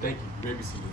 Thank you. You may be seated.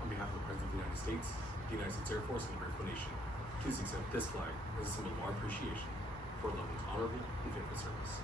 On behalf of the President of the United States, the United States Air Force, and the American Nation, please accept this flag as a symbol of our appreciation for Logan's honorable and faithful service.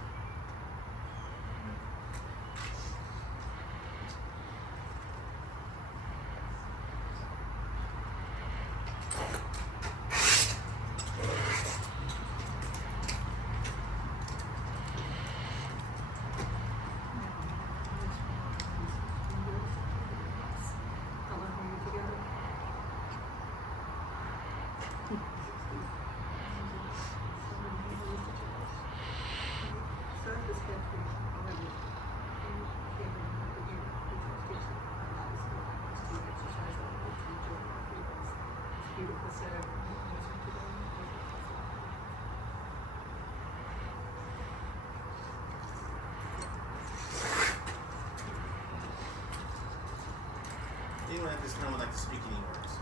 Anyone at this time would like to speak any words?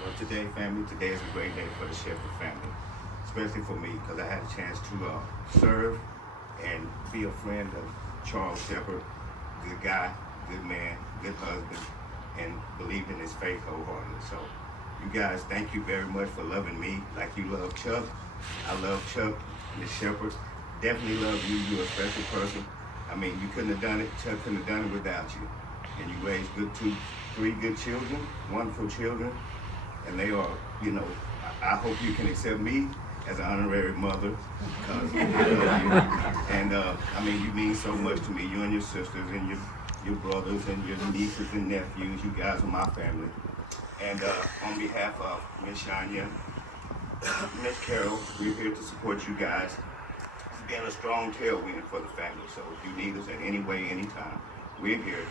Well, today, family, today is a great day for the Sheppard family, especially for me, because I had a chance to serve and be a friend of Charles Sheppard. Good guy, good man, good husband, and believed in his faith wholeheartedly. So, you guys, thank you very much for loving me like you love Chuck. I love Chuck, Miss Sheppard. Definitely love you. You're a special person. I mean, you couldn't have done it. Chuck couldn't have done it without you. And you raised three good children, wonderful children. And they are, you know, I hope you can accept me as an honorary mother, because I love you. And I mean, you mean so much to me. You and your sisters and your brothers and your nieces and nephews. You guys are my family. And on behalf of Miss Shania, Miss Carol, we're here to support you guys. Being a strong tailwind for the family. So if you need us in any way, anytime, we're here.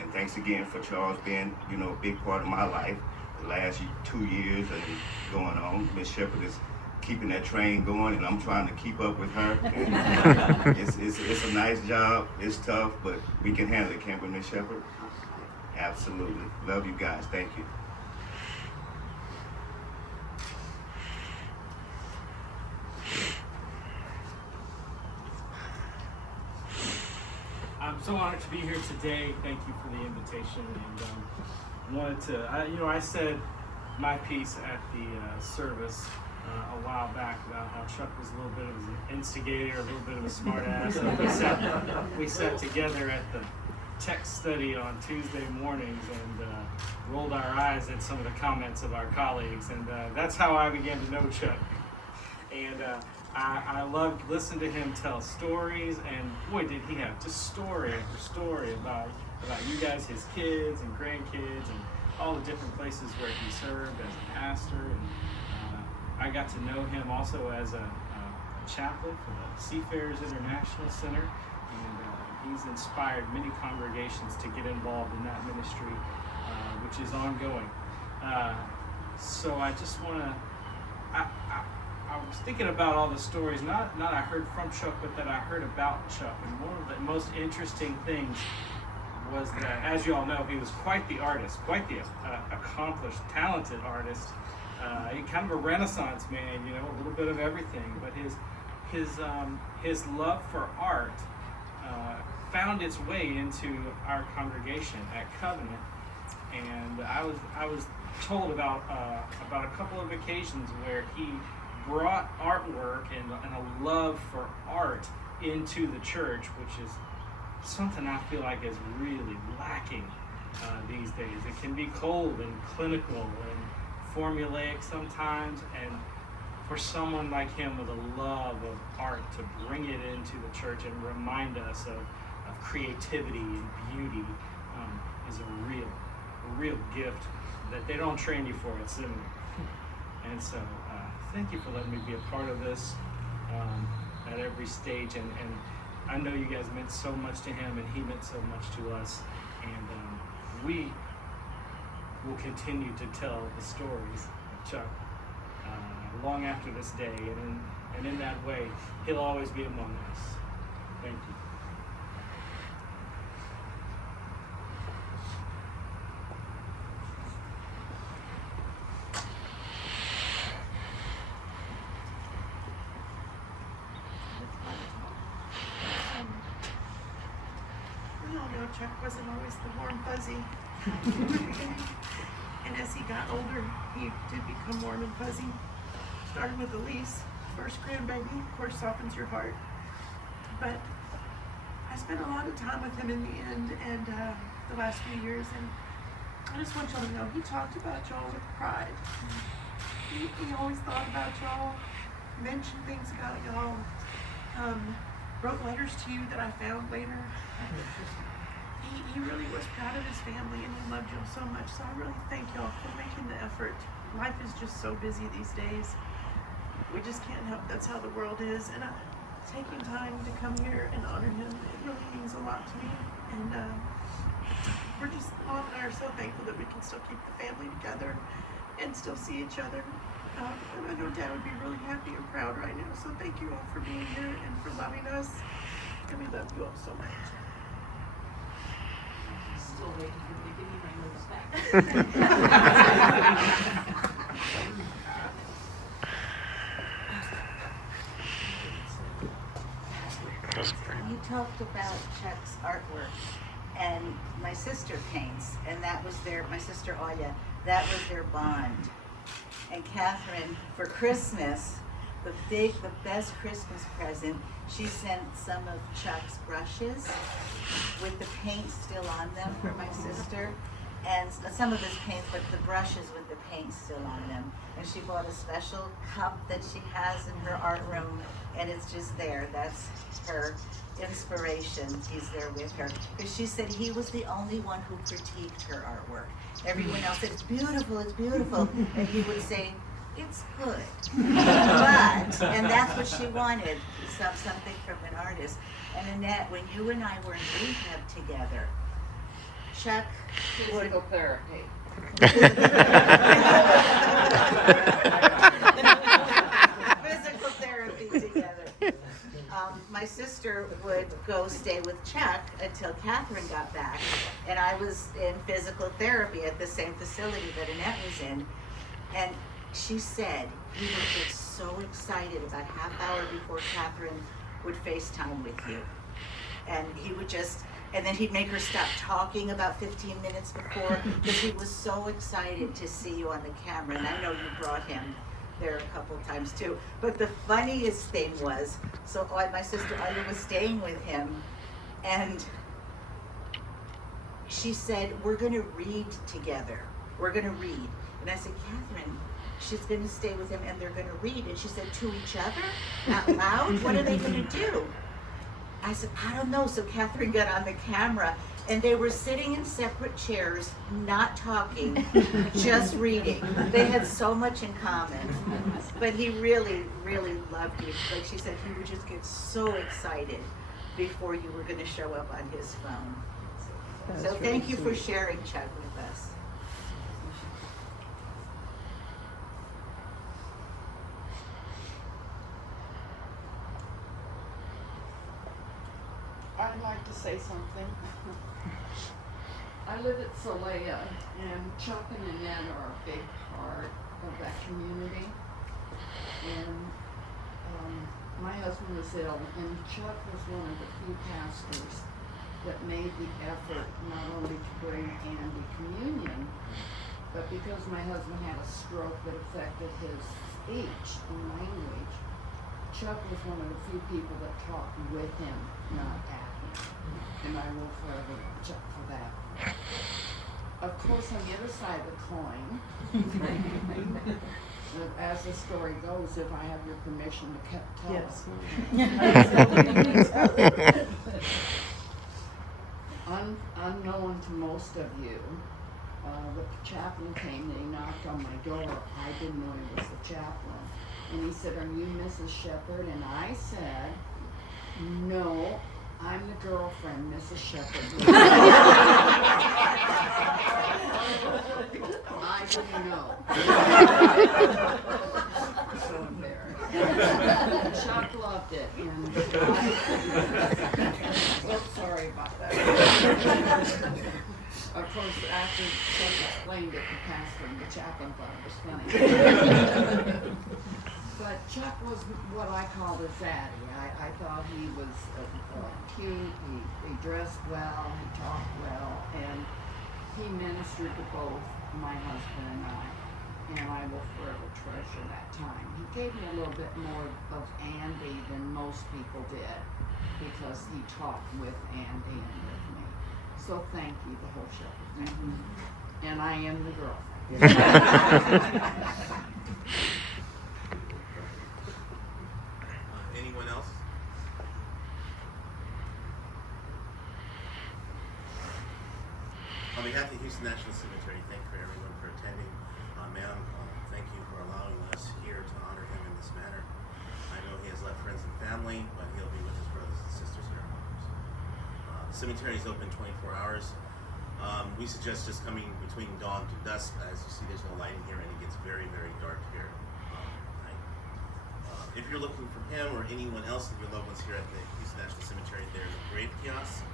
And thanks again for Charles being, you know, a big part of my life the last 2 years and going on. Miss Sheppard is keeping that train going, and I'm trying to keep up with her. And it's a nice job. It's tough, but we can handle it, can't we, Miss Sheppard? Absolutely. Love you guys. Thank you. I'm so honored to be here today. Thank you for the invitation. And wanted to, I said my piece at the service a while back about how Chuck was a little bit of an instigator, a little bit of a smart ass. And we sat together at the text study on Tuesday mornings and rolled our eyes at some of the comments of our colleagues. And that's how I began to know Chuck. And I loved listening to him tell stories, and boy, did he have just story after story about you guys, his kids and grandkids, and all the different places where he served as a pastor. And I got to know him also as a chaplain for the Seafarers International Center, and he's inspired many congregations to get involved in that ministry, which is ongoing. So I just want to. I was thinking about all the stories, not I heard from Chuck, but that I heard about Chuck. And one of the most interesting things was that, as you all know, he was quite the artist, quite the accomplished, talented artist. Kind of a Renaissance man, a little bit of everything. But his love for art found its way into our congregation at Covenant, and I was told about a couple of occasions where he brought artwork and a love for art into the church, which is something I feel like is really lacking these days. It can be cold and clinical and formulaic sometimes, and for someone like him with a love of art to bring it into the church and remind us of creativity and beauty is a real gift that they don't train you for at seminary. And so thank you for letting me be a part of this at every stage. And I know you guys meant so much to him, and he meant so much to us. And we will continue to tell the stories of Chuck long after this day. And in that way, he'll always be among us. Thank you. Chuck wasn't always the warm fuzzy. And as he got older, he did become warm and fuzzy. Started with Elise, first grandbaby, of course softens your heart. But I spent a lot of time with him in the end and the last few years, and I just want y'all to know he talked about y'all with pride. He always thought about y'all, mentioned things about y'all, wrote letters to you that I found later. He really was proud of his family, and he loved y'all so much. So I really thank y'all for making the effort. Life is just so busy these days. We just can't help. That's how the world is. And taking time to come here and honor him, it really means a lot to me. And we're just, Mom and I are so thankful that we can still keep the family together and still see each other. And I know Dad would be really happy and proud right now. So thank you all for being here and for loving us. And we love you all so much. Still waiting for me to give you my notes back. You talked about Chuck's artwork, and my sister paints, and that was my sister Oya, that was their bond. And Catherine, for Christmas, the best Christmas present, she sent some of Chuck's brushes with the paint still on them for my sister, and some of his paints, but the brushes with the paint still on them. And she bought a special cup that she has in her art room, and it's just there. That's her inspiration. He's there with her. Because she said he was the only one who critiqued her artwork. Everyone else said, it's beautiful, and he would say, it's good. But, and that's what she wanted, something from an artist. And Annette, when you and I were in rehab together, Chuck Physical therapy. Physical therapy together. My sister would go stay with Chuck until Catherine got back, and I was in physical therapy at the same facility that Annette was in, and she said he would get so excited about half hour before Catherine would FaceTime with you. And he would just And then he'd make her stop talking about 15 minutes before because he was so excited to see you on the camera. And I know you brought him there a couple times too. But the funniest thing was, so my sister Aya was staying with him, and she said, we're going to read together. We're going to read. And I said, Catherine, she's going to stay with him and they're going to read. And she said, to each other? Out loud? What are they going to do? I said, I don't know. So Catherine got on the camera and they were sitting in separate chairs, not talking, just reading. They had so much in common. But he really, really loved you. Like she said, he would just get so excited before you were going to show up on his phone. So thank you for sharing Chuck with us. I'd like to say something. I live at Solea, and Chuck and Annette are a big part of that community. And my husband was ill, and Chuck was one of the few pastors that made the effort not only to bring Andy communion, but because my husband had a stroke that affected his speech and language, Chuck was one of the few people that talked with him, not at him. And I will forever love Chuck for that. Of course, on the other side of the coin, as the story goes, if I have your permission to tell Yes. Unknown to most of you, the chaplain came and he knocked on my door. I didn't know he was the chaplain. And he said, are you Mrs. Sheppard? And I said, no, I'm the girlfriend, Mrs. Sheppard. I didn't know. So embarrassed. Chuck loved it. And sorry about that. Of course, after Chuck explained it to Pastor and the chaplain thought it was funny. But Chuck was what I called a zaddy. I thought he was cute, he dressed well, he talked well, and he ministered to both my husband and I will forever treasure that time. He gave me a little bit more of Andy than most people did, because he talked with Andy and with me. So thank you, the whole Sheppard family. And I am the girlfriend. Anyone else? On behalf of the Houston National Cemetery, thank you everyone for attending. Ma'am, thank you for allowing us here to honor him in this manner. I know he has left friends and family, but he'll be with his brothers and sisters here at Mars. The cemetery is open 24 hours. We suggest just coming between dawn to dusk. As you see, there's no lighting here, and it gets very, very dark here at night. If you're looking for him or anyone else of your loved ones here at the Houston National Cemetery, there's a grave kiosk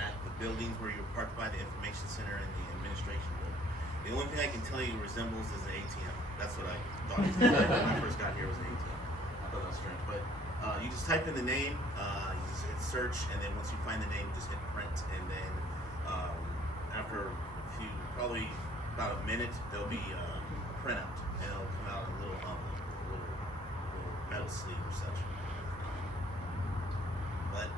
at the buildings where you're parked by the information center and the administration building. The only thing I can tell you resembles is an ATM. That's what I thought it was when I first got here was an ATM. I thought that was strange. But you just type in the name, you just hit search, and then once you find the name, just hit print, and then after probably about a minute, there'll be a printout, and it'll come out in a little envelope, a little metal sleeve or such. But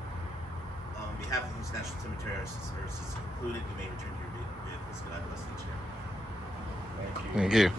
on behalf of the Houston National Cemetery, our services concluded. You may return to your vehicles. God bless each other. Thank you.